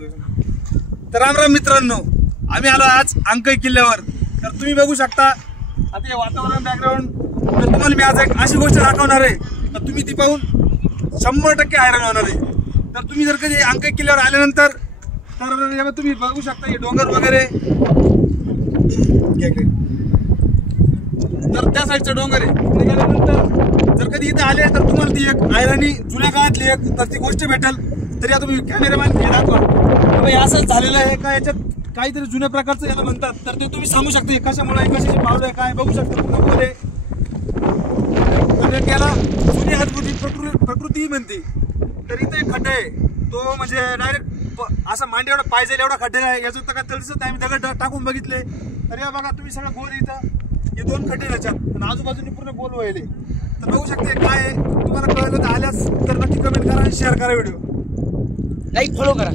तर राम मित्रांनो, आम्ही आलो आज अंकई किल्ल्यावर. तर तुम्ही बघू शकता आता हे वातावरण बॅकग्राऊंड. तर तुम्हाला मी आज एक अशी गोष्ट दाखवणार आहे तर तुम्ही ती पाहून 100% हैराण होणार आहे. तर तुम्ही जर कधी अंकई किल्ल्यावर आल्यानंतर तर तुम्ही बघू शकता हे डोंगर वगैरे. तर त्या साईडचं डोंगर आहे. तिथे गेल्यानंतर जर कधी इथे आले तर तुम्हाला ती एक ऐराणी जुन्या काळातली एक तर ती गोष्ट भेटेल. तरी आता तुम्ही कॅमेरामॅन हे दाखवा हे असंच झालेलं आहे का, याच्यात काहीतरी जुन्या प्रकारचं याला म्हणतात. तर ते तुम्ही सांगू शकता कशामुळे, कशाची पावलं आहे, काय बघू शकता पूर्ण. त्याला जुनी अद्भुत प्रकृती म्हणते. तर इथे एक खड्डा आहे तो म्हणजे डायरेक्ट असा मांडी एवढा पाय जाईल एवढा खड्डा आहे. याच्यात तर काय दिसत आम्ही दगड टाकून बघितले. तर या बघा तुम्ही सगळं गोल इथं हे 2 खड्डे त्याच्यात आणि आजूबाजूने पूर्ण गोल व्हायले. तर बघू शकते काय आहे. तुम्हाला कळलं तर आल्यास तर नक्की कमेंट करा आणि शेअर करा व्हिडिओ. लाईक फॉलो करा.